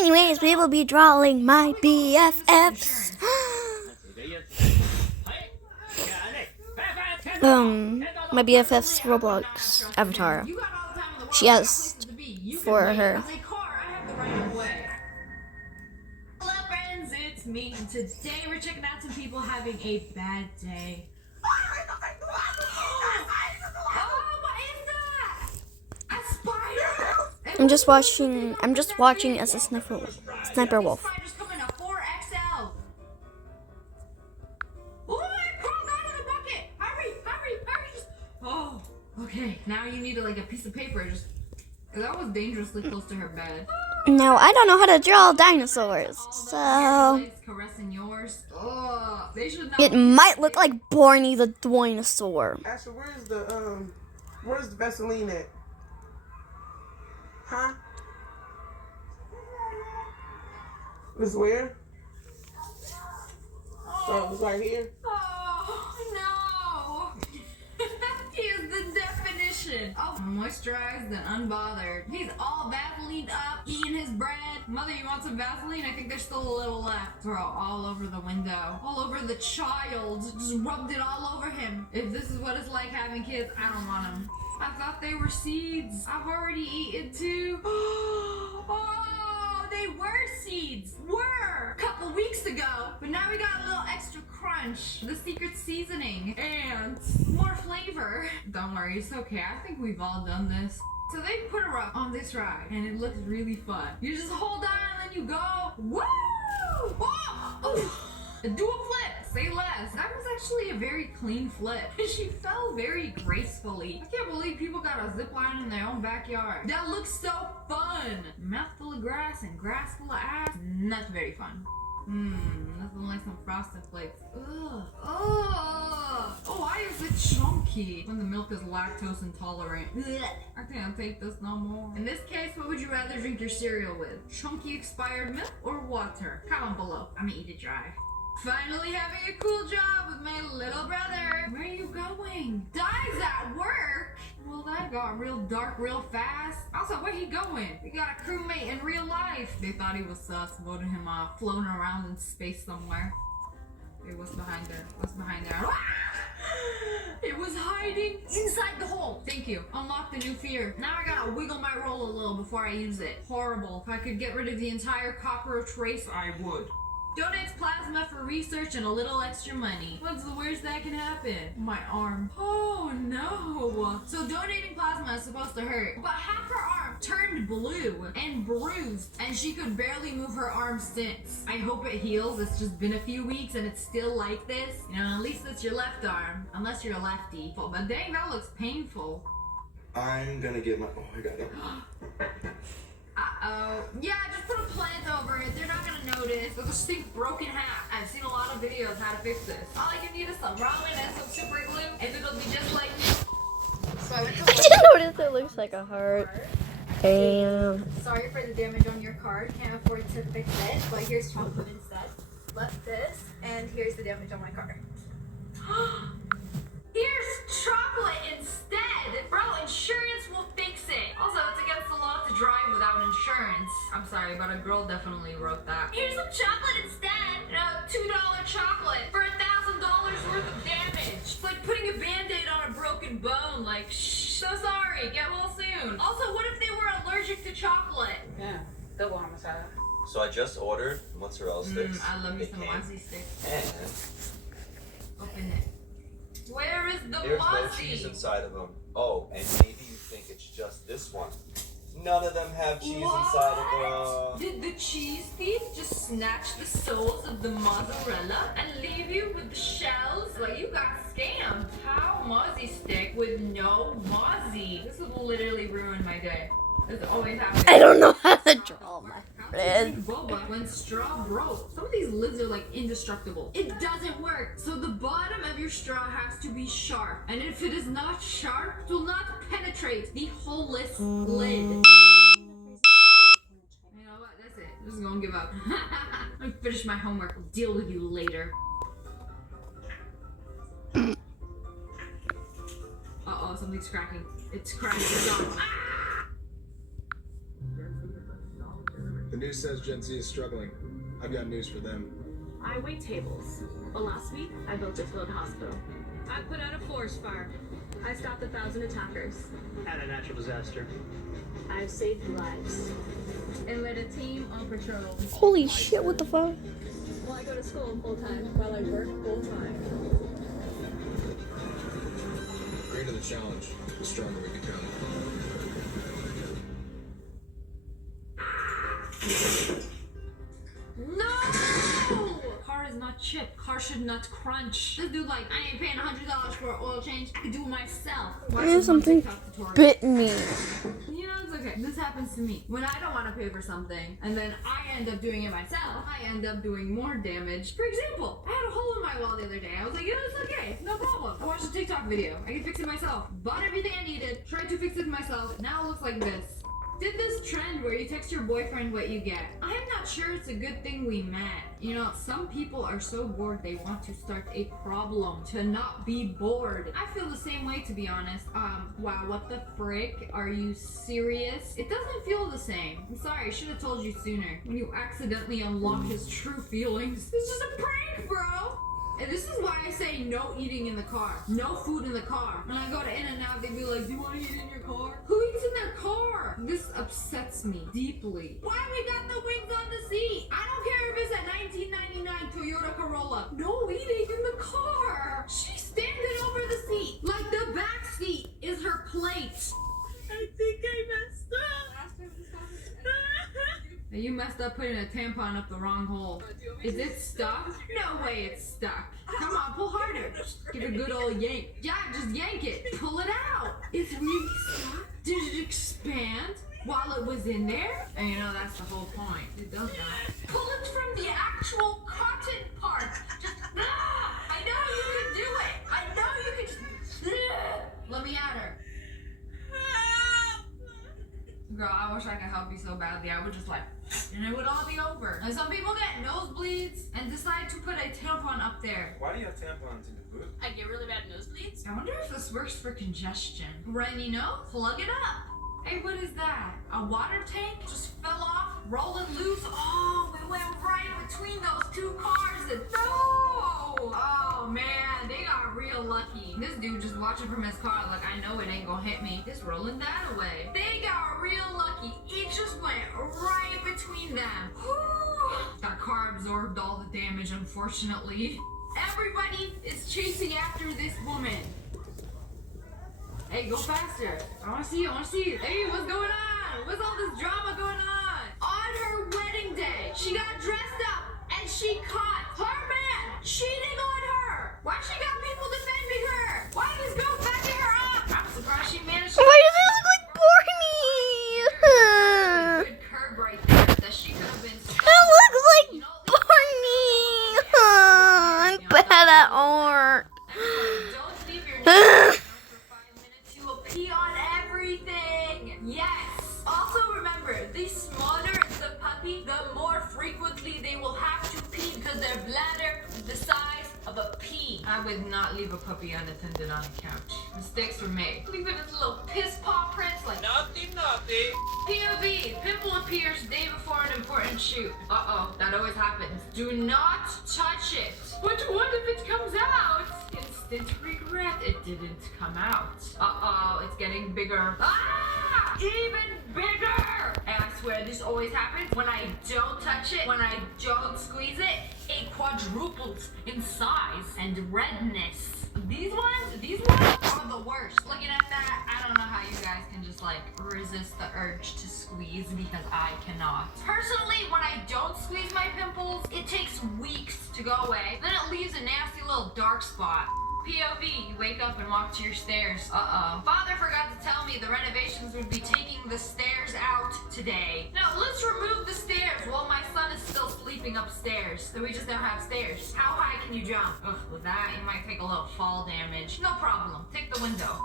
Anyways, we will be drawing my BFFs. My BFF's Roblox avatar. She asked for her. Hello friends, it's me, and today we're checking out some people having a bad day. Oh, what is that? A spider? I'm just watching as a sniper wolf. Spiders come in a 4XL. Oh, it crawled out of the bucket. Hurry. Just... Oh, okay. Now you need a piece of paper. That was dangerously close to her bed. Now, I don't know how to draw dinosaurs, so Caressing yours. Oh, they should not. It might look like Barney the dinosaur. Asher, where's the Vaseline at? Huh? This where? So it's right here? Oh, no. He is the definition of moisturized and unbothered. He's all Vaseline up, eating his bread. Mother, you want some Vaseline? I think there's still a little left. Throw all over the window. All over the child. Just rubbed it all over him. If this is what it's like having kids, I don't want them. I thought they were seeds. I've already eaten two. Oh, they were seeds. A couple weeks ago. But now we got a little extra crunch. The secret seasoning. And more flavor. Don't worry, it's okay. I think we've all done this. So they put her up on this ride, and it looks really fun. You just hold on and then you go. Woo! Oh! Do a flip, say less. That was actually a very clean flip. She fell very gracefully. I can't believe people got a zip line in their own backyard. That looks so fun. Mouth full of grass and grass full of ass. Not very fun. Nothing like some frosted flakes. Ugh. Oh, why is it chunky when the milk is lactose intolerant? Ugh. I can't take this no more. In this case, what would you rather drink your cereal with? Chunky expired milk or water? Comment below. I'm gonna eat it dry. Finally having a cool job with my little brother. Where are you going? Di's at work. Well, that got real dark real fast. Also, where he going? We got a crewmate in real life. They thought he was sus, voted him off, floating around in space somewhere. Wait, what's behind there? What's behind there? Ah! It was hiding inside the hole. Thank you. Unlock the new fear. Now I gotta wiggle my roll a little before I use it. Horrible. If I could get rid of the entire cockroach race, I would. Donates plasma for research and a little extra money. What's the worst that can happen? My arm. Oh no. So donating plasma is supposed to hurt, but half her arm turned blue and bruised, and she could barely move her arm since. I hope it heals. It's just been a few weeks and it's still like this. You know, at least it's your left arm, unless you're a lefty. But dang, that looks painful. I'm gonna get my, I got it. Uh-oh. Yeah, just put a plant over it. They're not gonna notice. There's a stink broken half. I've seen a lot of videos how to fix this. All I can need is some ramen and some super glue, and it'll be just like this. So I went to didn't notice it looks like a heart. Damn. Sorry for the damage on your card. Can't afford to fix it, but here's chocolate instead. Left this, and here's the damage on my card. Here's chocolate instead! Bro, insurance will fix it. Also, it's against the law to drive without insurance. I'm sorry, but a girl definitely wrote that. Here's some chocolate instead! $2 chocolate for $1,000 worth of damage. It's like putting a band-aid on a broken bone. Like, shh, so sorry, get well soon. Also, what if they were allergic to chocolate? Yeah, double homicide. So I just ordered mozzarella sticks. I love me They some came, Mozzie sticks. And Open it. Where is the there's no Mozzie? cheese inside of them. Oh, and maybe you think it's just this one. None of them have cheese inside of them. Did the cheese thief just snatch the souls of the mozzarella and leave you with the shells? Like, you got scammed. How Mozzie stick with no Mozzie? This will literally ruin my day. This always happens. I don't know how to draw my friend. Boba when straw broke. Some of these lids are like indestructible. It doesn't work. So the bottom of your straw has to be sharp. And if it is not sharp, it will not penetrate the holeless lid. You know what? That's it. I'm just gonna give up. I'm gonna finish my homework. I'll deal with you later. Uh-oh, something's cracking. It's cracking. It's on. Ah! The news says Gen Z is struggling. I've got news for them. I wait tables. But last week, I built a float hospital. I put out a forest fire. I stopped 1,000 attackers. Had a natural disaster. I've saved lives. And led a team on patrol. Holy shit, what the fuck? Well, I go to school full time while I work full time. The greater the challenge, the stronger we become. No! Car is not chip. Car should not crunch. This dude like, I ain't paying $100 for an oil change. I can do it myself. Watch this one Something TikTok tutorial. bit me. You know, it's okay. This happens to me. When I don't want to pay for something, and then I end up doing it myself, I end up doing more damage. For example, I had a hole in my wall the other day. I was like, you know, it's okay. No problem. I watched a TikTok video. I can fix it myself. Bought everything I needed. Tried to fix it myself. Now it looks like this. Did this trend where you text your boyfriend what you get. I'm not sure it's a good thing we met. You know, some people are so bored they want to start a problem to not be bored. I feel the same way, to be honest. Wow, what the frick? Are you serious? It doesn't feel the same. I'm sorry, I should have told you sooner. When you accidentally unlock his true feelings. This is a prank, bro! And this is why I say no eating in the car. No food in the car. When I go to In-N-Out, they be like, do you want to eat in your car? Who eats in their car? This upsets me deeply. Why we got the wings on the seat? I don't care if it's a 1999 Toyota Corolla. No eating in the car. She's standing over the seat. Like the back seat is her plate. I think I messed up. Now you messed up putting a tampon up the wrong hole. Is it stuck? No way it's stuck. Come on, pull harder. Give it a good old yank. Yeah, just yank it. Pull it out. It's really stuck. Did it expand while it was in there? And you know, that's the whole point. It does that. Pull it from the actual cotton part. Just, I know you can do it. I know you can just, let me at her. Girl, I wish I could help you so badly. I would just like, and it would all be over. Like some people get nosebleeds and decide to put a tampon up there. Why do you have tampons in your boot? I get really bad nosebleeds. I wonder if this works for congestion. Runny nose, plug it up. Hey, what is that? A water tank just fell off, rolling loose. Oh, we went right between those two cars and no! Oh man, they got real lucky. This dude just watching from his car like, I know it ain't gonna hit me. Just rolling that away. They got real lucky. It just went right between them. Whew. That car absorbed all the damage, unfortunately. Everybody is chasing after this woman. Hey, go faster. I wanna see you, I wanna see you. Hey, what's going on? What's all this drama going on? On her wedding day, she got dressed up and she caught her man cheating on her. Why she got people defending her? Why these girls backing her up? I'm surprised she managed to— Why does it look like Barney? Good curb right there that she could have been— It looks like Barney. I'm bad at art. Don't leave your name for 5 minutes. You will pee on everything. Yes. Also remember, the smaller the puppy, the more frequently they will have to pee because their bladder is the size of a pea. I would not leave a puppy unattended on a couch. Mistakes were made. Leave it as little piss paw prints like Naughty. POV, pimple appears day before an important shoot. Uh-oh, that always happens. Do not touch it. But what if it comes out? Instant regret it didn't come out. Uh-oh, it's getting bigger. Ah! Even bigger! And I swear this always happens when I don't touch it, when I don't squeeze it, it quadruples in size and redness. These ones are the worst. Looking at that, I don't know how you guys can just like resist the urge to squeeze because I cannot. Personally, when I don't squeeze my pimples, it takes weeks to go away. Then it leaves a nasty little dark spot. POV, you wake up and walk to your stairs. Uh-oh. Father forgot to tell me the renovations would be taking the stairs out today. Now, let's remove the stairs while my son is still sleeping upstairs. So we just don't have stairs. How high can you jump? Ugh, with that, you might take a little fall damage. No problem. Take the window.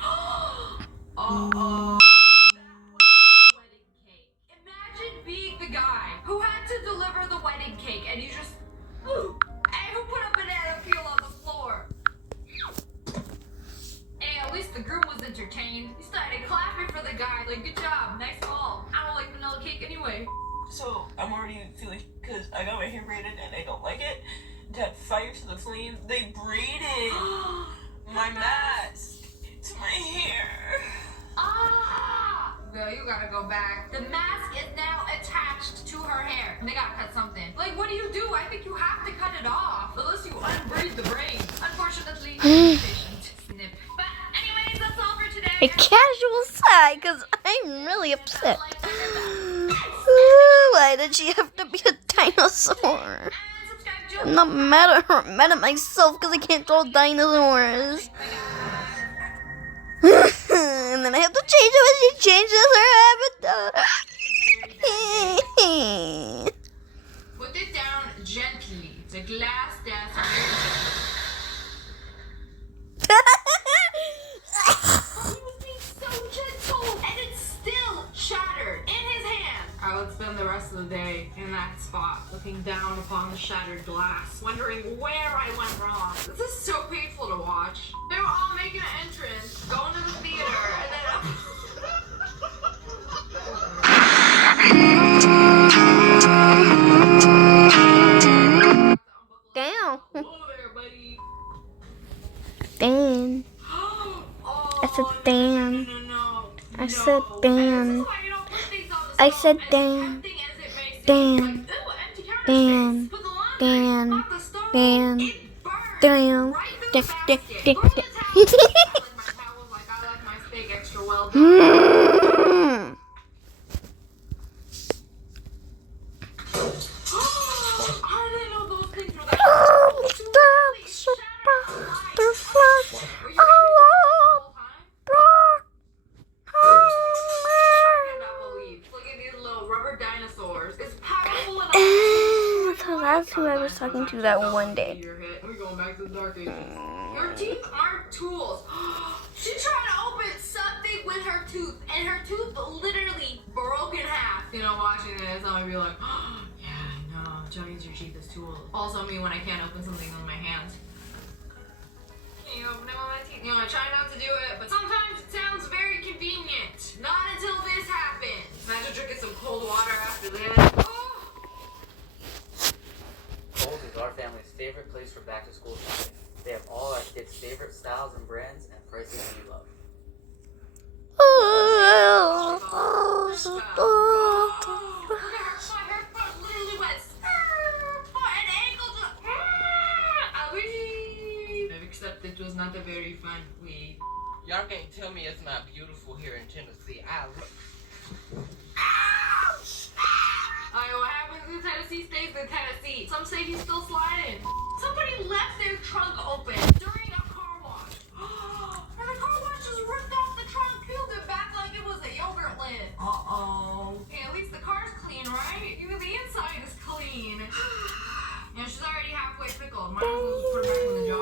Uh-oh. That was the wedding cake. Imagine being the guy who had to deliver the wedding cake and you just... Hey, who put a banana peel on the floor? Hey, at least the groom was was entertained. He started clapping for the guy. Like, good job, nice call. I don't like vanilla cake anyway. So I'm already feeling, because I got my hair braided and I don't like it, to have fire to the flame. They braided my mask to my hair. Ah! Girl, you gotta go back. The mask is now attached to her hair. They gotta cut something. Like, what do? I think you have to cut it off. Unless you unbraid the braid. Unfortunately, I'm patient. Snip. But anyways, that's all for today. A casual sigh, because I'm really upset. Ooh, why did she have to be a dinosaur? I'm not mad at myself because I can't draw dinosaurs. And then I have to change it when she changes her avatar. Put it down gently. The glass desk. He was being so gentle, and it still shattered in his hand. I would spend the rest of the day in that spot, looking down upon the shattered glass, wondering where I went wrong. This is so painful to watch. They were all making an entrance, going to the theater, and then Damn. Whoa there, buddy. Damn. I said damn. I said damn. I said damn. Damn. Damn. Damn. Damn. Damn. That's who I was talking to that one day. We're going back to the dark ages. Your teeth aren't tools. She tried to open something with her tooth, and her tooth literally broke in half. You know, watching this, I'm gonna be like, oh, yeah, no, Johnny's your cheapest tool. Also me when I can't open something with my hands. Can you open it with my teeth? You know, I try not to do it, but sometimes it sounds very convenient. Not until this happens. Imagine drinking some cold water after this. Oh. Kohl's is our family's favorite place for back-to-school shopping. They have all our kids' favorite styles and brands and prices we love. Except it was not a very fun week. Y'all can't tell me it's not beautiful here in Tennessee. Alright, what happens in Tennessee stays in Tennessee. Some say he's still sliding. Somebody left their trunk open during a car wash. And the car wash just ripped off the trunk, peeled it back like it was a yogurt lid. Uh-oh. Hey, at least the car's clean, right? Even the inside is clean. Yeah, she's already halfway pickled. Might as well just put her back in the jar.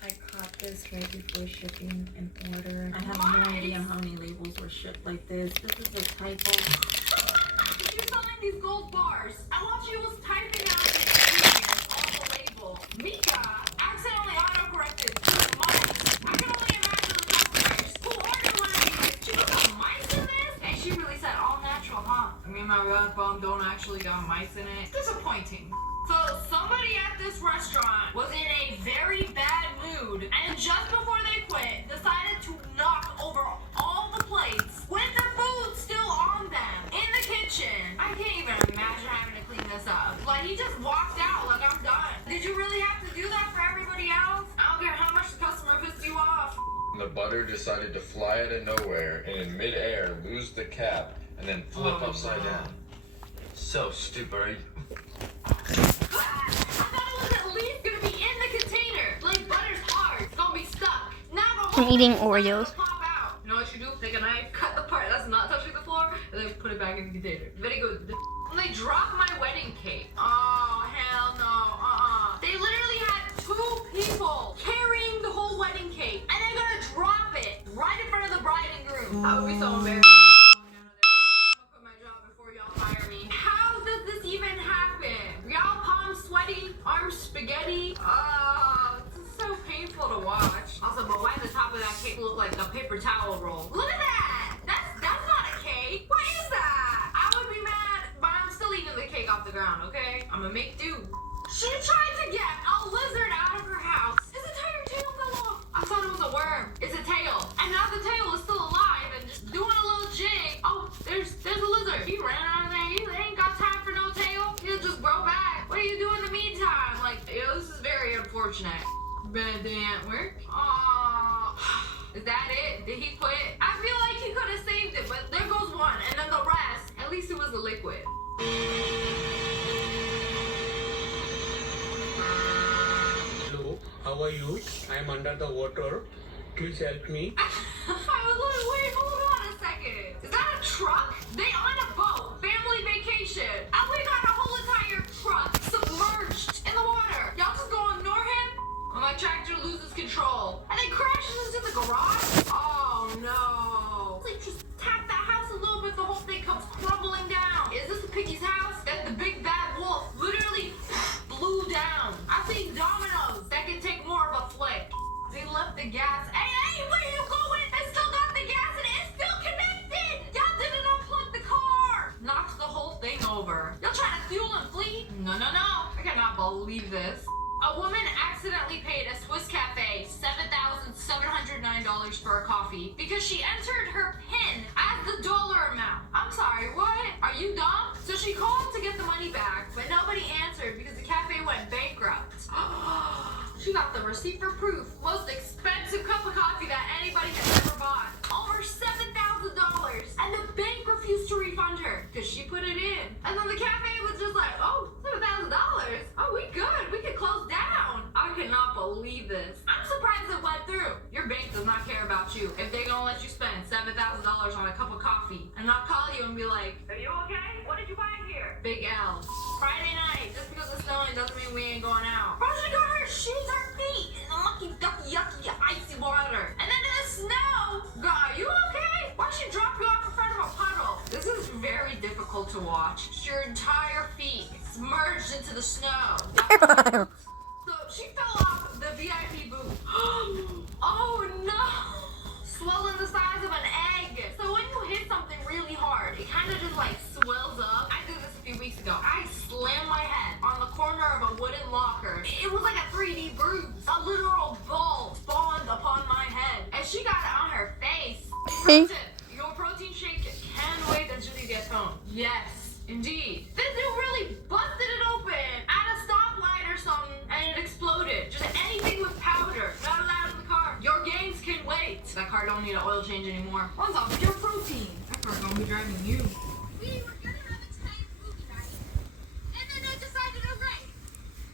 I caught this right before shipping an order. I have no idea how many labels were shipped like this. This is a typo. She's selling these gold bars. I while she was typing out the ingredients on the label, Mika accidentally autocorrected mice. I can only imagine the customers who ordered one of these. She put some mice in this? And she really said all natural, huh? I mean, my bath bomb don't actually got mice in it. It's disappointing. So somebody at this restaurant was in a very bad mood, and just before they quit, decided to knock over all the plates with the food still on them in the kitchen. I can't even imagine having to clean this up. Like, he just walked out like, I'm done. Did you really have to do that for everybody else? I don't care how much the customer pissed you off. The butter decided to fly out of nowhere and in midair lose the cap and then flip upside down. So stupid. I thought it was at least gonna be in the container. Like, butter's hard. It's gonna be stuck. Now the whole I'm eating thing is Oreos. gonna pop out. You know what you do? Take a knife, cut the part that's not touching the floor, and then put it back in the container. Very good. They dropped my wedding cake. Oh, hell no. They literally had 2 people carrying the whole wedding cake, and they're gonna drop it right in front of the bride and groom. That would be so embarrassing. How does this even happen? Y'all palms sweaty, arms spaghetti. This is so painful to watch. Also, cake look like a paper towel roll. Look at that! That's not a cake. What is that? I would be mad, but I'm still eating the cake off the ground, okay? I'm gonna make do. She tried to get a lizard out of her house. His entire tail fell off. I thought it was a worm. It's a tail. And now the tail is still alive and just doing a little jig. Oh, there's a lizard. He ran out of there. He ain't got time for no tail. He'll just grow back. What do you do in the meantime? Like, this is very unfortunate. But didn't work. Aww. Is that it? Did he quit? I feel like he could have saved it, but there goes one. And then the rest, at least it was a liquid. Hello, how are you? I am under the water. Please help me. I was like, wait, hold on a second. Is that a truck? They on a boat, family vacation. And we got a whole entire truck submerged in the water. Y'all just gonna ignore him? Well, my tractor loses control and then crashes into the garage. Oh no. Like, just tap that house a little bit, the whole thing comes crumbling down. Is this the piggy's house? That the big bad wolf literally blew down. I've seen dominoes that can take more of a flick. They left the gas. Hey, where you going? I still got the gas and it's still connected. Y'all didn't unplug the car. Knocks the whole thing over. Y'all trying to fuel and flee? No. I cannot believe this. A woman accidentally paid a Swiss cafe $7,709 for a coffee because she entered her PIN as the dollar amount. I'm sorry, what? Are you dumb? So she called to get the money back, but nobody answered because the cafe went bankrupt. She got the receipt for proof. Most expensive cup of coffee that anybody has ever bought. Over $7,000. And the bank refused to refund her because she put it in. And then the cafe was just like, oh, $7,000? Oh, we good. We can close down. I cannot believe this. I'm surprised it went through. Your bank does not care about you if they're gonna let you spend $7,000 on a cup of coffee and not call you and be like, are you okay? What did you buy here? Big L. Friday night, just because it's snowing doesn't mean we ain't going out. Rosie got her shoes, her feet in the mucky, ducky, yucky, icy water. And then in the snow. God, are you okay? Why'd she drop you off in front of a puddle? This is very difficult to watch. Your entire feet submerged into the snow. So she fell off the VIP booth. Oh no! Swollen the size of an egg. So when you hit something really hard, it kind of just like swells up. I did this a few weeks ago. I slammed my head on the corner of a wooden locker. It was like a 3D bruise. A literal ball spawned upon my head. And she got it on her face. Protein. Your protein shake can wait until you get home. Yes, indeed. This dude really busted it open at a stoplight or something and it exploded. Just anything with powder. Not allowed in the car. Your gains can wait. That car don't need an oil change anymore. One's on pure protein. That car's gonna be driving you. We were gonna have a tight movie night, and then I decided to race.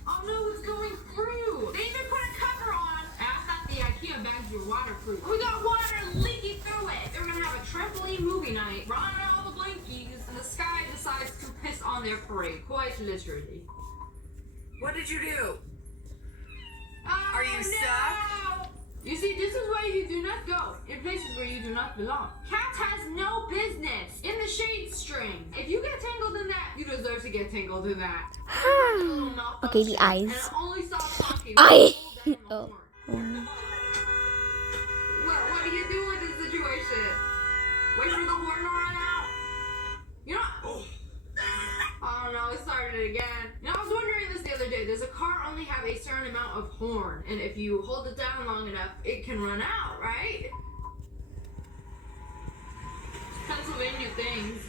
Oh no, it's going through. They even put a cover on. I thought the IKEA bags were waterproof. We got water leaking through it. They're gonna have a trampoline movie night, run out all the blinkies, and the sky decides to piss on their parade, quite literally. What did you do? Oh, Are you stuck? You see, this is where you do not go, in places where you do not belong. Cat has no business in the shade string. If you get tangled in that, you deserve to get tangled in that. Okay, the eyes. And it only stops talking. Oh. What do you do with this situation? Wait for the horn to run out? You know, oh no, it started again. You know, I was wondering this the other day. Does a car only have a certain amount of horn? And if you hold it down long enough, it can run out, right? Pennsylvania things.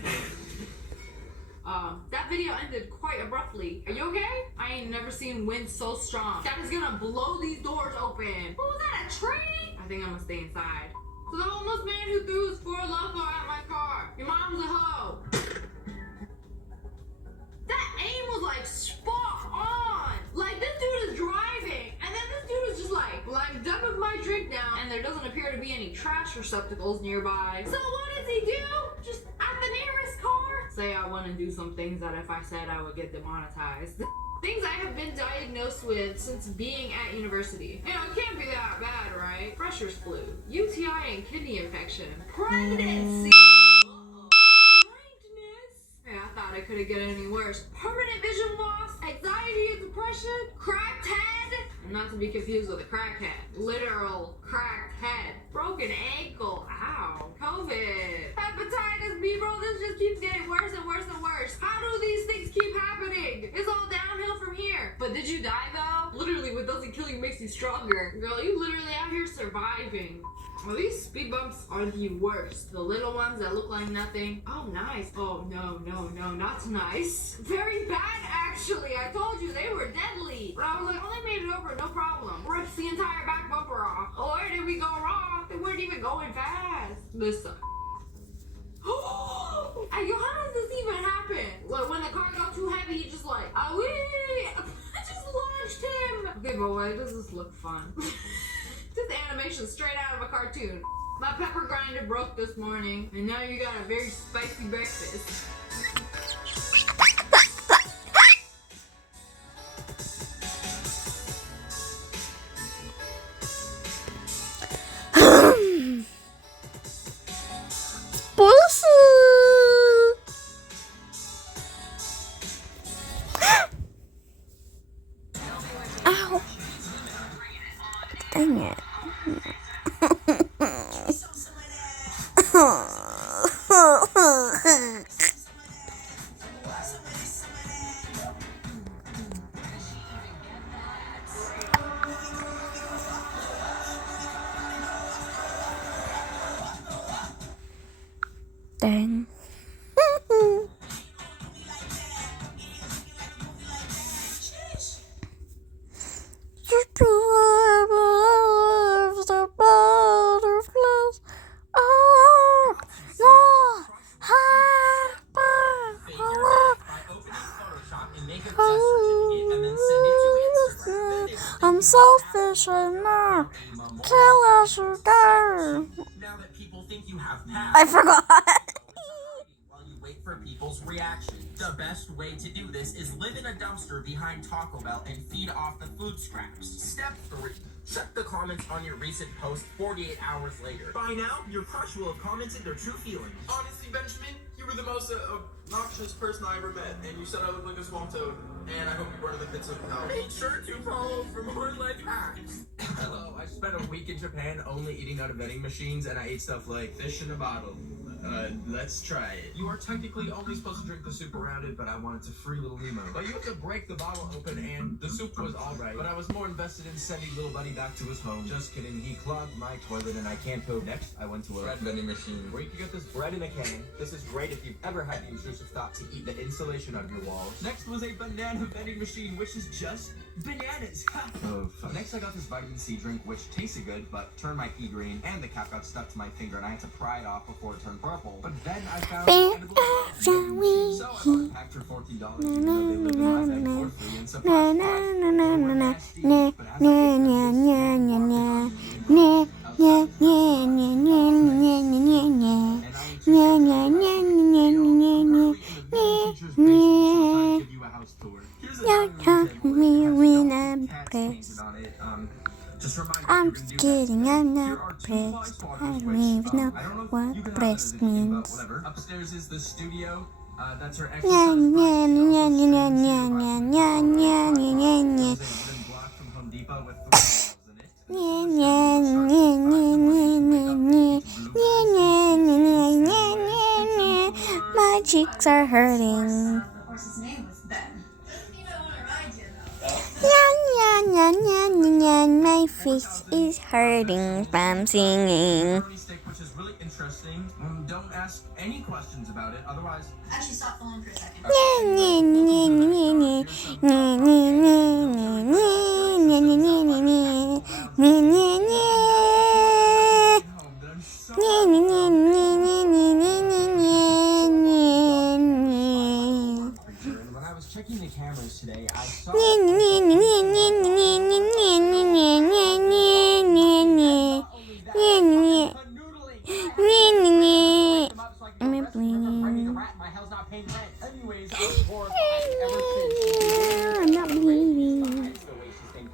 That video ended quite abruptly. Are you okay? I ain't never seen wind so strong. That is gonna blow these doors open. What was that, a train? I think I'm gonna stay inside. So the homeless man who threw his Ford Loco at my car. Your mom's a hoe. That aim was like spot on. Like this dude is driving, and then this dude is just like, well, I'm done with my drink now, and there doesn't appear to be any trash receptacles nearby. So what does he do? Just at the nearest car? Say I want to do some things that if I said I would get demonetized. Things I have been diagnosed with since being at university. You know, it can't be that bad, right? Pressure's flu, UTI and kidney infection, pregnancy. Hey, I thought it couldn't get any worse. Permanent vision loss, anxiety and depression, cracked head, Not to be confused with a crackhead. Literal crackhead. Broken ankle. Ow. COVID. Hepatitis B, bro. This just keeps getting worse and worse and worse. How do these things keep happening? It's all downhill from here. But did you die though? Literally, what doesn't kill you makes you stronger. Girl, you literally out here surviving. Well, these speed bumps are the worst. The little ones that look like nothing. Oh, nice. Oh, no, not nice. Very bad, actually. I told you they were deadly. But I was like, oh, they made it over, no problem. Rips the entire back bumper off. Oh, where did we go wrong? They weren't even going fast. This sucks. Yo, how does this even happen? Like, when the car got too heavy, he just like, ah, wee! I just launched him. Okay, but why does this look fun? This animation straight out of a cartoon. My pepper grinder broke this morning, and now you got a very spicy breakfast. Ow. Dang it. Dang. I'm selfish enough. Kill us or die. Now that people think you have passed. I forgot. While you wait for people's reaction. The best way to do this is live in a dumpster behind Taco Bell and feed off the food scraps. Step 3. Check the comments on your recent post 48 hours later. By now, your crush will have commented their true feelings. Honestly, Benjamin, you were the most obnoxious person I ever met, and you said I look like a swamp toad, and I hope you burn the pits of hell. Make sure to follow for more life hacks. Hello, I spent a week in Japan only eating out of vending machines, and I ate stuff like fish in a bottle. Let's try it. You are technically only supposed to drink the soup around it, but I wanted to free little Nemo. But you have to break the bottle open, and the soup was alright, but I was more invested in sending little buddy back to his home. Just kidding, he clogged my toilet, and I can't poop. Next, I went to a bread vending machine, where you can get this bread in a can. This is great if you've ever had the intrusive thought to eat the insulation out of your walls. Next was a banana vending machine, which is just bananas. Oh, fuck. Next, I got this vitamin C drink, which tasted good, but turned my pee green, and the cap got stuck to my finger, and I had to pry it off before it turned purple. But then I found edible so I bought a pack for $14, even though they lived in my bag for free, and surprised I'm just kidding, I'm not pressed. I don't even know what pressed means. Upstairs is the studio. That's her My cheeks are hurting. His name was Ben. My face is hurting from singing. Which is really interesting. Don't ask any questions about it, otherwise. Actually, stop filming for a second. When I was checking the cameras today, I saw. I'm not bleeding.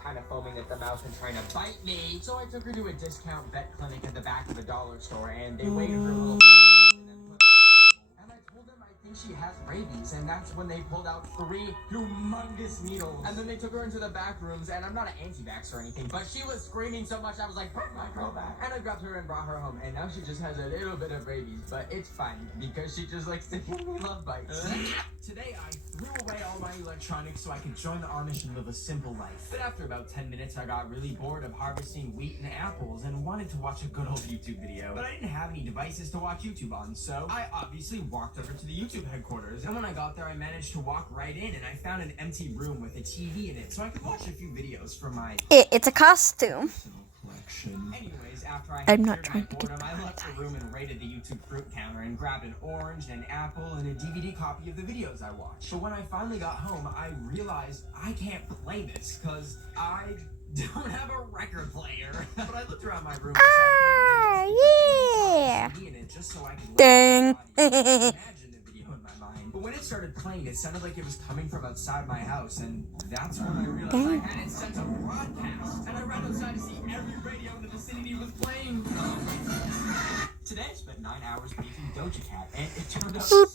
Kind of foaming at the mouth and trying to bite me. So I took her to a discount vet clinic at the back of a dollar store, and they weighed her little fat butt and then put her on the table. And I told them I think she has rabies, and that's when they pulled out 3 humongous needles. And then they took her into the back rooms, and I'm not an anti-vax or anything, but she was screaming so much I was like, bring my girl back. And I grabbed her and brought her home, and now she just has a little bit of rabies, but it's fine because she just likes to give me love bites. Today I threw away all my electronics so I could join the Amish and live a simple life. But after about 10 minutes I got really bored of harvesting wheat and apples and wanted to watch a good old YouTube video. But I didn't have any devices to watch YouTube on, so I obviously walked over to the YouTube headquarters. And when I got there I managed to walk right in and I found an empty room with a TV in it so I could watch a few videos from my It's a costume. collection. Anyways, after I I'm not cleared trying my to get boredom, I left the room and raided the YouTube fruit counter and grabbed an orange, an apple, and a DVD copy of the videos I watched. But when I finally got home, I realized I can't play this because I don't have a record player. But I looked around my room and saw yeah. a CD in it just so I could Dang. imagine the video in my mind. But when it started playing, it sounded like it was coming from outside my house, and that's when I realized I had it sent to broadcast. And I ran outside to see every radio in the vicinity was playing. Today I spent 9 hours beating Doja Cat, and it turned out so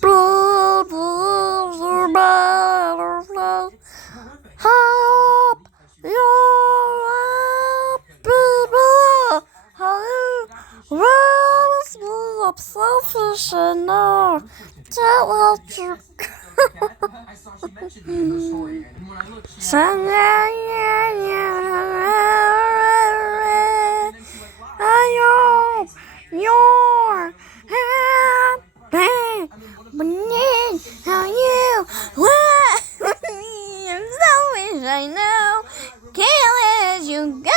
selfish enough to let you I saw she mentioned me in her story, and when I looked, she you're happy, but then how you love me. I'm selfish, I know. Can't let you go.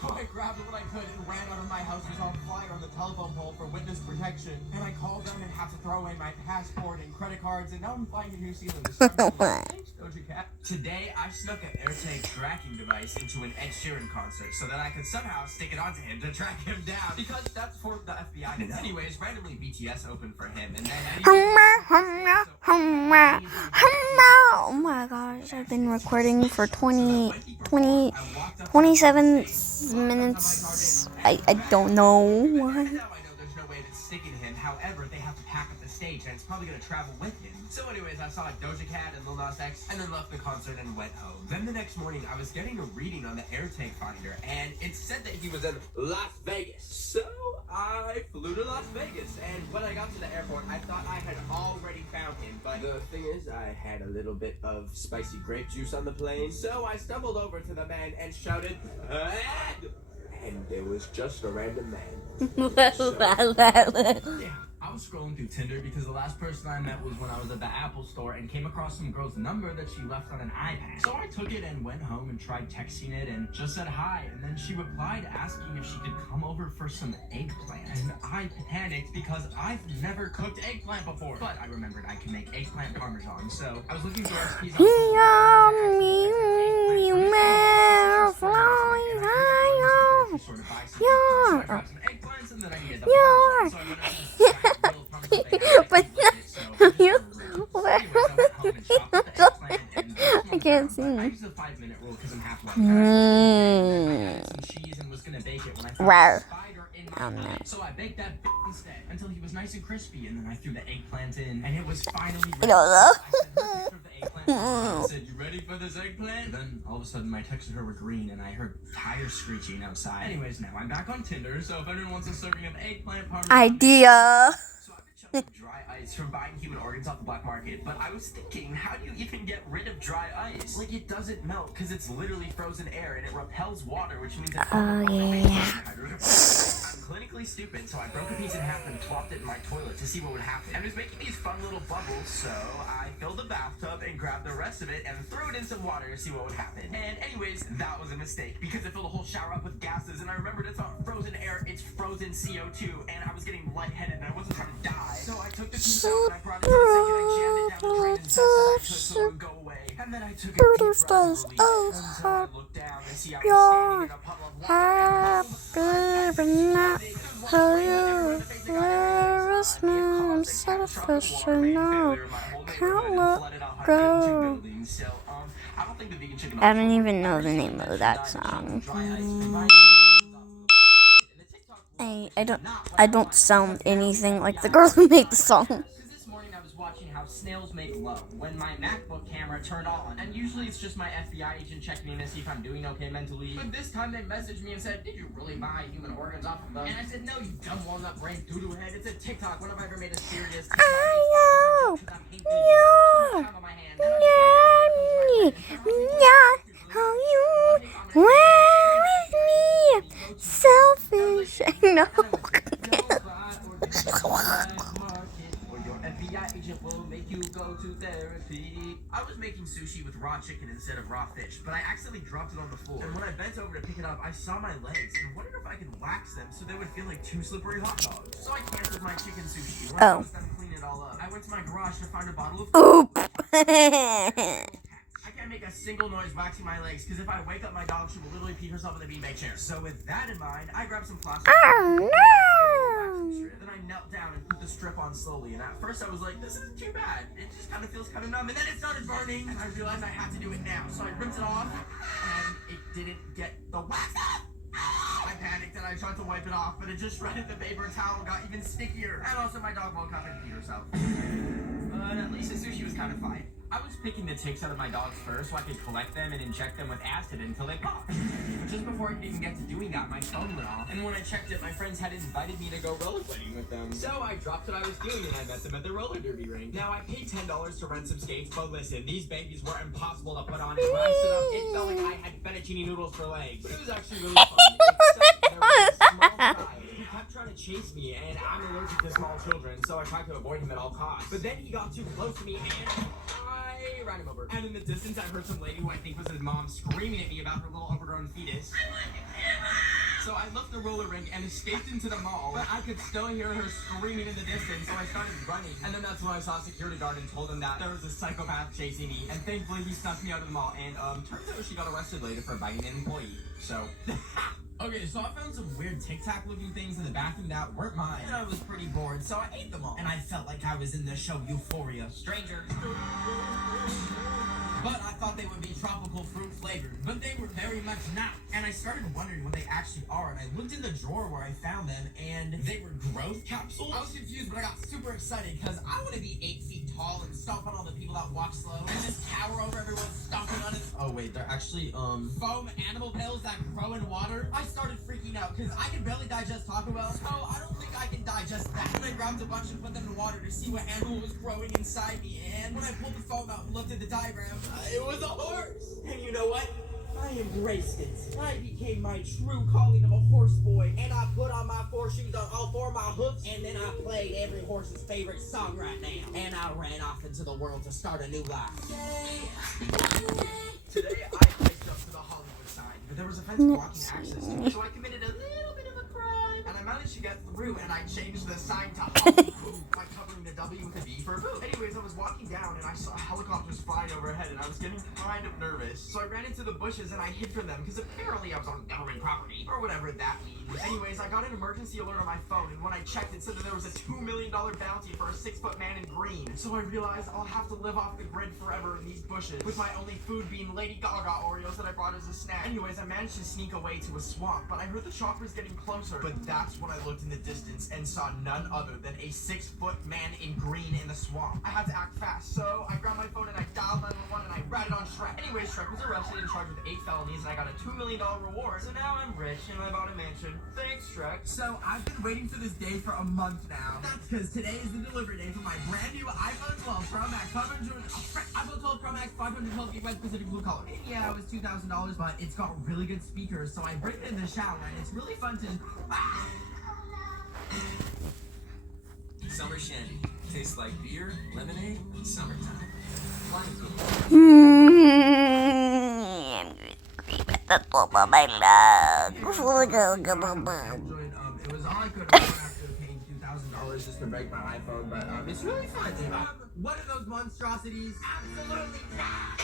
So I grabbed what I could and ran out of my house and saw a flyer on the telephone pole for witness protection. And I called them and had to throw away my passport and credit cards, and now I'm flying to New Zealand to start my life. Thanks, Doja Cat. Today, I snuck an AirTag tracking device into an Ed Sheeran concert so that I could somehow stick it onto him to track him down. Because that's for the FBI to know. Anyways, randomly BTS opened for him, and then Oh my gosh, I've been recording for 27 minutes. I don't know why. Now I know there's no way of it sticking to him. However, they have to pack up the stage, and it's probably going to travel with him. So anyways, I saw Doja Cat and Lil Nas X, and then left the concert and went home. Then the next morning, I was getting a reading on the AirTag finder, and it said that he was in Las Vegas. So I flew to Las Vegas, and when I got to the airport, I thought I had already found him. But the thing is, I had a little bit of spicy grape juice on the plane, so I stumbled over to the man and shouted, "Ed!" And it was just a random man. Yeah. I was scrolling through Tinder because the last person I met was when I was at the Apple store and came across some girl's number that she left on an iPad. So I took it and went home and tried texting it and just said hi, and then she replied asking if she could come over for some eggplant. And I panicked because I've never cooked eggplant before. But I remembered I can make eggplant parmesan, so I was looking for recipes on but I can't see. I used the 5-minute rule because I'm half cheese and was gonna bake it when I found a spider in my mouth. So I baked that instead until he was nice and crispy, and then I threw the eggplant in, and it was finally ready. I said, "You ready for this eggplant?" And then all of a sudden, I texted her with green, and I heard tires screeching outside. Anyways, now I'm back on Tinder, so if anyone wants a serving of eggplant parmesan idea. Dry ice from buying human organs off the black market, but I was thinking, how do you even get rid of dry ice? Like, it doesn't melt because it's literally frozen air and it repels water, which means it's I'm clinically stupid, so I broke a piece in half and plopped it in my toilet to see what would happen. And it was making these fun little bubbles, so I filled the bathtub and grabbed the rest of it and threw it in some water to see what would happen. And anyways, that was a mistake because it filled the whole shower up with gases, and I remembered it's not frozen air, it's frozen CO2, and I was getting lightheaded and I wasn't trying to die. So I took the piece out and I brought it to the sink and I jammed it down the drain as best as I could so it would go away. And then I took a deep breath of relief until I looked down and see I was standing in a puddle of I don't even know the name of that song. I I don't sound anything like the girl who made the song. This morning I was watching how snails make love when my MacBook camera turned on. And usually it's just my FBI agent checking in to see if I'm doing okay mentally. But this time they messaged me and said, "Did you really buy human organs off of them?" And I said, "No, you dumb walnut brain doo-doo head. It's a TikTok. When have I ever made a serious TikTok?" Selfish, I know. FBI agent will make you go to therapy. I was making sushi with raw chicken instead of raw fish, but I accidentally dropped it on the floor. And when I bent over to pick it up, I saw my legs and wondered if I could wax them so they would feel like 2 slippery hot dogs. So I canceled my chicken sushi. When I was done cleaning it all up, I went to my garage to find a bottle of I can't make a single noise waxing my legs because if I wake up my dog, she will literally pee herself in the beanbag chair. So with that in mind, I grabbed some plastic. Then I knelt down and put the strip on slowly. And at first I was like, this isn't too bad. It just kind of feels kind of numb. And then it started burning. And I realized I had to do it now. So I ripped it off and it didn't get the wax off. I panicked and I tried to wipe it off, but it just shredded the paper towel, got even stickier. And also my dog woke up and peed herself. But at least the sushi was kind of fine. I was picking the ticks out of my dog's fur so I could collect them and inject them with acid until they popped. But just before I could even get to doing that, my phone went off. And when I checked it, my friends had invited me to go rollerblading with them. So I dropped what I was doing and I met them at the roller derby ring. Now I paid $10 to rent some skates, but listen, these babies were impossible to put on. And when I stood up, it felt like I had fettuccine noodles for legs. But it was actually really fun. Except there was a small guy who kept trying to chase me, and I'm allergic to small children, so I tried to avoid him at all costs. But then he got too close to me and I ran him over. And in the distance, I heard some lady who I think was his mom screaming at me about her little overgrown fetus. So I left the roller rink and escaped into the mall, but I could still hear her screaming in the distance, so I started running. And then that's when I saw a security guard and told him that there was a psychopath chasing me. And thankfully, he snuck me out of the mall. And turns out she got arrested later for biting an employee. So... Okay, so I found some weird Tic Tac looking things in the bathroom that weren't mine. And I was pretty bored, so I ate them all. And I felt like I was in the show Euphoria. Stranger. But I thought they would be tropical fruit flavored, but they were very much not. And I started wondering what they actually are, and I looked in the drawer where I found them, and they were growth capsules. I was confused, but I got super excited, because I want to be 8 feet tall and stomp on all the people that walk slow, and just tower over everyone stomping on it. Oh wait, they're actually, foam animal pills that grow in water. I started freaking out, because I can barely digest Taco Bell, so I don't think I can digest that. And I grabbed a bunch and put them in water to see what animal was growing inside me, and when I pulled the foam out and looked at the diagram, it was a horse! And you know what? I embraced it. I became my true calling of a horse boy, and I put on my 4 shoes on all 4 of my hooves, and then I played every horse's favorite song right now. And I ran off into the world to start a new life. Today I placed up to the Hollywood sign, but there was a fence blocking access to it, so I committed a little bit of a crime, and I managed to get through, and I changed the sign to Hollywood by covering the W with a B for boo. Anyways, I was walking down, and I saw helicopters flying overhead, and I was getting kind of nervous, so I ran into the bushes, and I hid from them, because apparently I was on government property, or whatever that means. Anyways, I got an emergency alert on my phone, and when I checked, it said that there was a $2 million bounty for a 6-foot man in green. So I realized I'll have to live off the grid forever in these bushes, with my only food being Lady Gaga Oreos that I brought as a snack. Anyways, I managed to sneak away to a swamp, but I heard the choppers getting closer. But that's when I looked in the distance and saw none other than a 6-foot man in green in the swamp. I had to act fast, so I grabbed my phone and I dialed 911 and I ratted on Shrek. Anyways, Shrek was arrested and charged with 8 felonies, and I got a $2 million reward. So now I'm rich and I bought a mansion. Thanks, Shrek. So I've been waiting for this day for a month now. That's because today is the delivery day for my brand new iPhone 12 Pro Max 500. iPhone 12 Pro Max 512 GB Pacific Blue color. Yeah, it was $2,000, but it's got really good speakers, so I bring it in the shower, and it's really fun to. Summer Shandy. Tastes like beer, lemonade, and summertime. That's all my love. It was all I could afford after paying $2,000 just to break my iPhone, but it's really fun. What are those monstrosities? Absolutely not!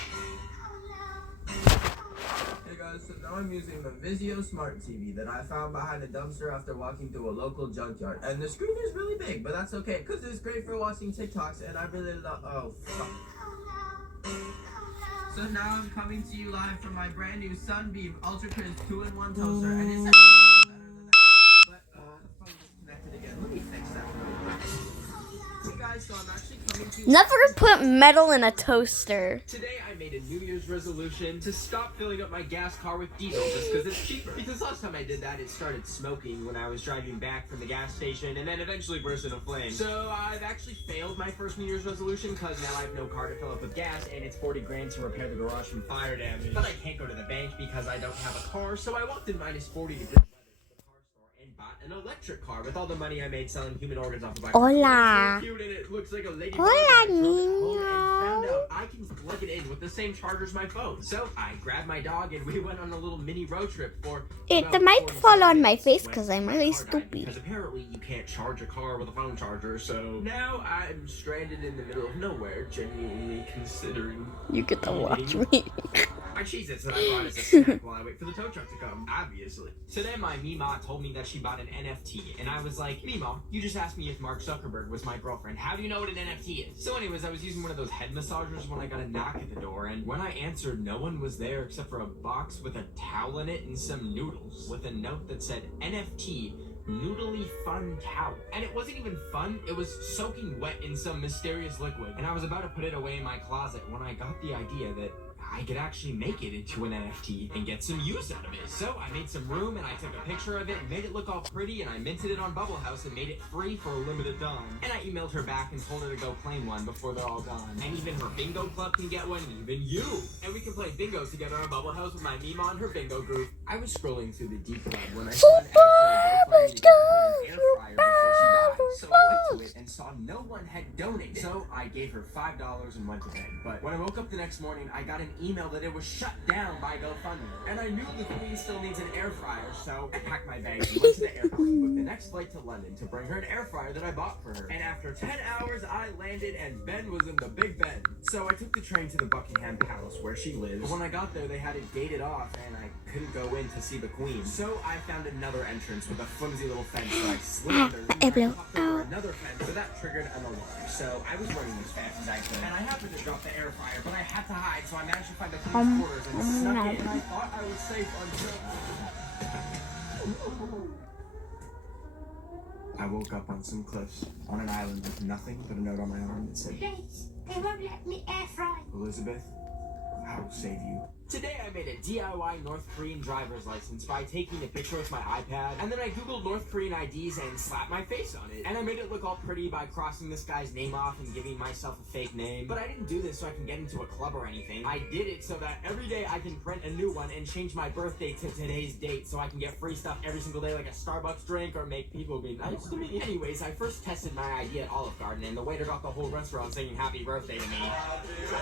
Hey guys, so now I'm using the Vizio Smart TV that I found behind a dumpster after walking through a local junkyard. And the screen is really big, but that's okay, because it's great for watching TikToks, and I really love... Oh, fuck. So now I'm coming to you live from my brand new Sunbeam Ultra Crisp 2-in-1 toaster, and it's actually kind of better than the Android, but the phone just so I'm actually coming to you. Never put metal in a toaster. Today I made a New Year's resolution to stop filling up my gas car with diesel just because it's cheaper. Because last time I did that, it started smoking when I was driving back from the gas station and then eventually burst into flames. So I've actually failed my first New Year's resolution because now I have no car to fill up with gas and it's 40 grand to repair the garage from fire damage. But I can't go to the bank because I don't have a car, so I walked in minus 40 degrees and bought an electric car with all the money I made selling human organs off of my Hola. It's so cute and it looks like a lady. Hola, Found out I can plug it in with the same charger as my phone. So I grabbed my dog and we went on a little mini road trip for It about might 40 fall on my minutes face when because I'm my really car died, stupid. because apparently you can't charge a car with a phone charger. So now I'm stranded in the middle of nowhere, genuinely considering. You get to watch me. My Cheez-Its that I bought as a snack while I wait for the tow truck to come, obviously. Today my Mima told me that she bought an NFT, and I was like, Mima, you just asked me if Mark Zuckerberg was my girlfriend. How do you know what an NFT is? So anyways, I was using one of those head massagers when I got a knock at the door, and when I answered, no one was there except for a box with a towel in it and some noodles, with a note that said, NFT, noodly fun towel. And it wasn't even fun, it was soaking wet in some mysterious liquid. And I was about to put it away in my closet when I got the idea that I could actually make it into an NFT and get some use out of it. So I made some room and I took a picture of it and made it look all pretty and I minted it on Bubble House and made it free for a limited time. And I emailed her back and told her to go claim one before they're all gone. And even her bingo club can get one, even you. And we can play bingo together on Bubble House with my Mima and her bingo group. I was scrolling through the deep web when I saw an ad for an air fryer before she died. So I went to it and saw no one had donated. So I gave her $5 and went to bed. But when I woke up the next morning, I got an email that it was shut down by GoFundMe. And I knew the Queen still needs an air fryer, so I packed my bags and went to the airport and booked the next flight to London to bring her an air fryer that I bought for her. And after 10 hours, I landed and Ben was in the Big Ben. So I took the train to the Buckingham Palace where she lives. But when I got there, they had it gated off and I couldn't go in to see the Queen. So I found another entrance with a flimsy little fence, so I slid under and hopped over another fence, so that triggered an alarm. So I was running as fast as I could, and I happened to drop the air fryer, but I had to hide, so I managed to find the Queen's quarters and snuck in, and I thought I was safe until I woke up on some cliffs on an island with nothing but a note on my arm that said, Please, they won't let me air fry. Elizabeth, I will save you. Today I made a DIY North Korean driver's license by taking a picture with my iPad, and then I googled North Korean IDs and slapped my face on it. And I made it look all pretty by crossing this guy's name off and giving myself a fake name. But I didn't do this so I can get into a club or anything. I did it so that every day I can print a new one and change my birthday to today's date so I can get free stuff every single day like a Starbucks drink or make people be nice to me. Anyways, I first tested my ID at Olive Garden and the waiter got the whole restaurant singing happy birthday to me.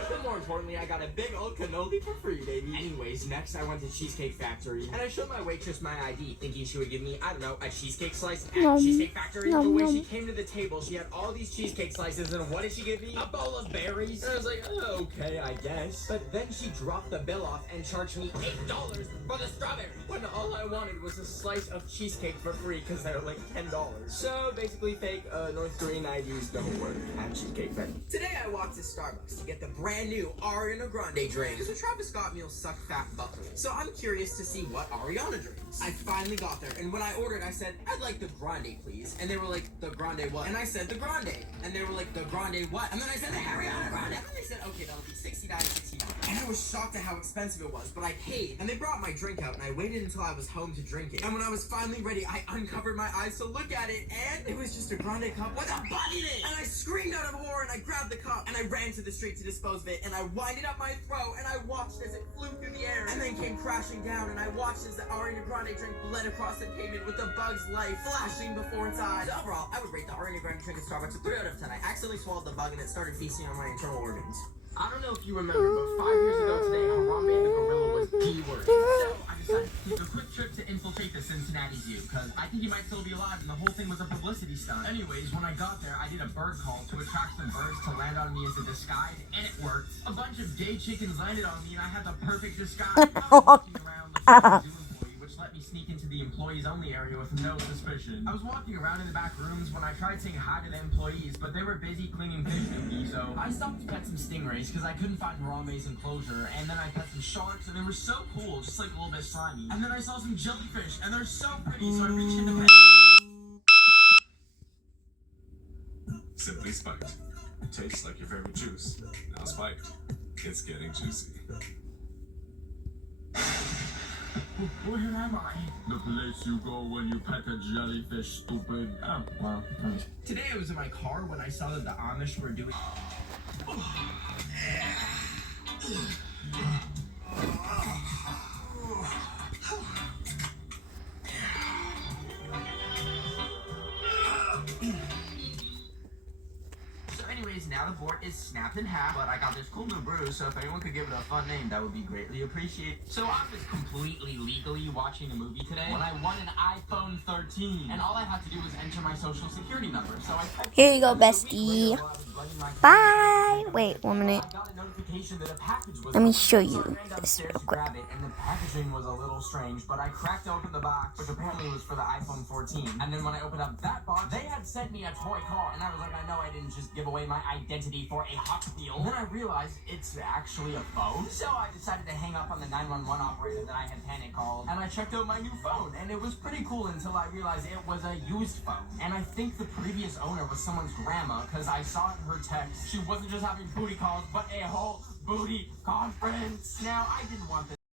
But more importantly, I got a big old cannoli for free, baby. Anyways, next I went to Cheesecake Factory and I showed my waitress my ID thinking she would give me, I don't know, a cheesecake slice at Cheesecake Factory. But when she came to the table, she had all these cheesecake slices and what did she give me? A bowl of berries. And I was like, oh, okay, I guess. But then she dropped the bill off and charged me $8 for the strawberry when all I wanted was a slice of cheesecake for free because they're like $10. So basically fake North Korean IDs don't work at Cheesecake Factory. Today I walked to Starbucks to get the brand new Ariana Grande drink because the Travis Scott meals suck fat butthole. So I'm curious to see what Ariana drinks. I finally got there and when I ordered I said, I'd like the Grande please. And they were like, the Grande what? And I said, the Grande. And they were like, the Grande what? And then I said, the Ariana Grande. And they said, okay, that'll be $69.69. And I was shocked at how expensive it was, but I paid. And they brought my drink out and I waited until I was home to drink it. And when I was finally ready, I uncovered my eyes to look at it and it was just a Grande cup with a bug in it. And I screamed out of horror and I grabbed the cup and I ran to the street to dispose of it and I winded up my throat and I watched as it flew through the air and then came crashing down and I watched as the Ariana Grande drink bled across the pavement with the bug's life flashing before its eyes. So overall, I would rate the Ariana Grande drink at Starbucks a 3 out of 10. I accidentally swallowed the bug and it started feasting on my internal organs. I don't know if you remember, but 5 years ago today, Harambe the gorilla was the word. So I decided to take a quick trip to infiltrate the Cincinnati Zoo, because I think he might still be alive and the whole thing was a publicity stunt. Anyways, when I got there, I did a bird call to attract some birds to land on me as a disguise, and it worked. A bunch of gay chickens landed on me and I had the perfect disguise. I was walking around looking like a zoo employee, which let me sneak into the employees only area with no suspicion. I was walking around in the back rooms when I tried saying hi to the employees, but they were busy cleaning fish with me, so I stopped to pet some stingrays because I couldn't find Harambe's enclosure, and then I pet some sharks and they were so cool, just like a little bit slimy. And then I saw some jellyfish and they're so pretty, so I reached in to pet. Simply Spiked. It tastes like your favorite juice. Now spiked. It's getting juicy. Where am I? The place you go when you pet a jellyfish, stupid. Oh, well. Today I was in my car when I saw that the Amish were doing... So anyways, now the board is snapped in half, but I got this cool new brew, so if anyone could give it a fun name, that would be greatly appreciated. So I was completely legally watching a movie today when I won an iPhone 13, and all I had to do was enter my social security number. So I typed Here you go, bestie. Bye. Wait 1 minute. Let me show you this real quick. Grab it, and the packaging was a little strange, but I cracked open the box, which apparently was for the iPhone 14. And then when I opened up that box, they had sent me a toy car, and I was like, I know I didn't just give away my identity for a Hot Wheel. And then I realized it's actually a phone. So I decided to hang up on the 911 operator that I had panic called, and I checked out my new phone, and it was pretty cool until I realized it was a used phone. And I think the previous owner was someone's grandma, because I saw in her text she wasn't just having booty calls, but a whole booty conference. Now, I didn't want this